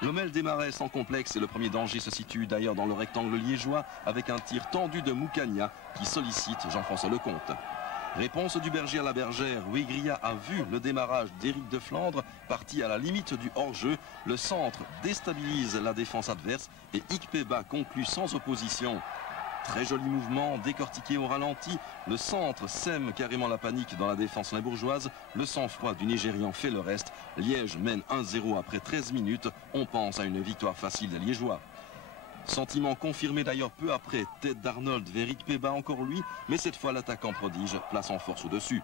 Lommel démarrait sans complexe et le premier danger se situe d'ailleurs dans le rectangle liégeois avec un tir tendu de Moukania qui sollicite Jean-François Lecomte. Réponse du berger à la bergère, Wegria a vu le démarrage d'Éric de Flandre, parti à la limite du hors-jeu. Le centre déstabilise la défense adverse et Ikpeba conclut sans opposition. Très joli mouvement, décortiqué au ralenti. Le centre sème carrément la panique dans la défense limbourgeoise. Le sang-froid du Nigérian fait le reste. Liège mène 1-0 après 13 minutes. On pense à une victoire facile des Liégeois. Sentiment confirmé d'ailleurs peu après, tête d'Arnold vers Ikpeba encore lui, mais cette fois l'attaquant prodige place en force au-dessus.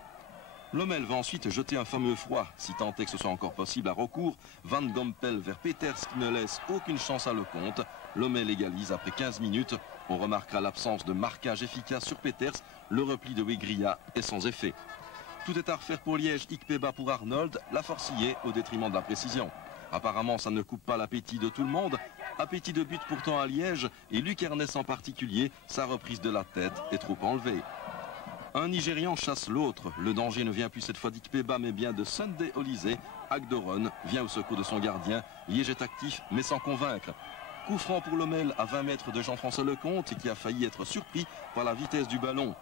Lommel va ensuite jeter un fameux froid, si tant est que ce soit encore possible à recours. Van Gompel vers Peters qui ne laisse aucune chance à Lecomte. Lommel égalise après 15 minutes. On remarquera l'absence de marquage efficace sur Peters. Le repli de Wegria est sans effet. Tout est à refaire pour Liège, Ikpeba pour Arnold, la forcillée au détriment de la précision. Apparemment, ça ne coupe pas l'appétit de tout le monde. Appétit de but pourtant à Liège et Luc Ernest en particulier, sa reprise de la tête est trop enlevée. Un Nigérian chasse l'autre. Le danger ne vient plus cette fois d'Ikpeba mais bien de Sunday Olysée. Agdoron vient au secours de son gardien. Liège est actif mais sans convaincre. Coup franc pour Lommel à 20 mètres de Jean-François Lecomte qui a failli être surpris par la vitesse du ballon.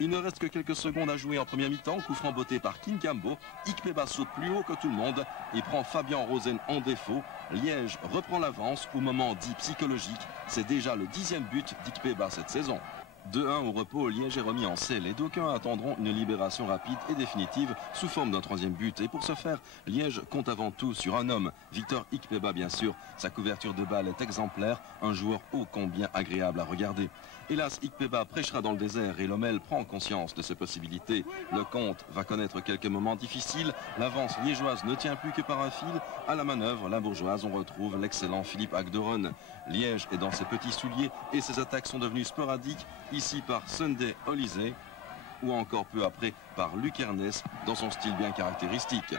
Il ne reste que quelques secondes à jouer en première mi-temps. Coup franc botté par Kinkambo. Ikpeba saute plus haut que tout le monde et prend Fabien Rosen en défaut. Liège reprend l'avance au moment dit psychologique. C'est déjà le 10e but d'Ikpeba cette saison. 2-1 au repos, Liège est remis en selle et d'aucuns attendront une libération rapide et définitive sous forme d'un 3e but. Et pour ce faire, Liège compte avant tout sur un homme, Victor Ikpeba bien sûr. Sa couverture de balle est exemplaire, un joueur ô combien agréable à regarder. Hélas, Ikpeba prêchera dans le désert et Lommel prend conscience de ses possibilités. Lecomte va connaître quelques moments difficiles, l'avance liégeoise ne tient plus que par un fil. À la manœuvre, limbourgeoise, on retrouve l'excellent Philippe Agdoron. Liège est dans ses petits souliers et ses attaques sont devenues sporadiques. Ici par Sunday Olysée ou encore peu après par Luc Ernest dans son style bien caractéristique.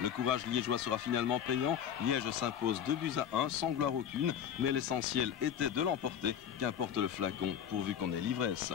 Le courage liégeois sera finalement payant. Liège s'impose 2-1 sans gloire aucune, mais l'essentiel était de l'emporter, qu'importe le flacon pourvu qu'on ait l'ivresse.